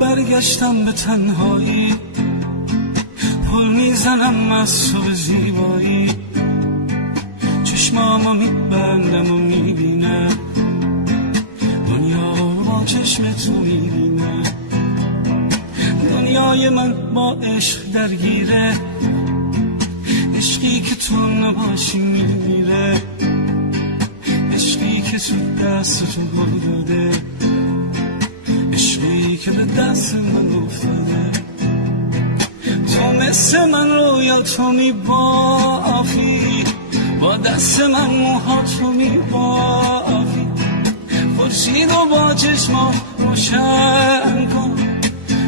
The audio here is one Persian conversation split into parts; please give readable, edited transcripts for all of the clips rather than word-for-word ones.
برگشتم به تنهایی، پل میزنم از تو به زیبایی، چشمامو میبندم و میبینم دنیا رو با چشم تو میبینم. دنیای من با عشق درگیره، عشقی که تو نباشی میمیره، عشقی که تو دست تو گل داده، عشقی که به دست من افتاده. تو مثل من رویا تو میبافی، با دست من موهاتو میبافی، خورشید و با چشما روشن کن،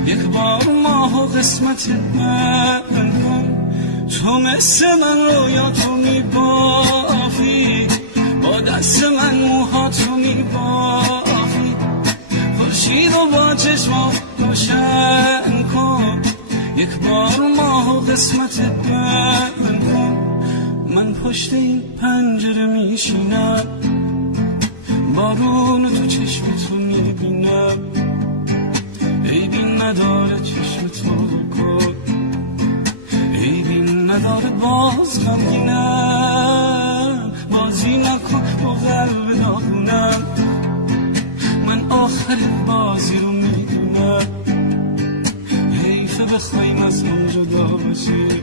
یک بار ماه و قسمت من کن. تو مثل من رویا تو میبافی، با دست من موهاتو میبافی، خورشید و با چشما روشن کن، یک بار ماه و قسمت من کن. من پشت این پنجره میشینم، بارون تو چشم تو میبینم، عیبی نداره چشم تو کن، عیبی نداره باز غمگینم، بازی نکن با قلب داغونم، من آخرین بازی رو میدونم، حیفه بخوایم از من جدا باشی.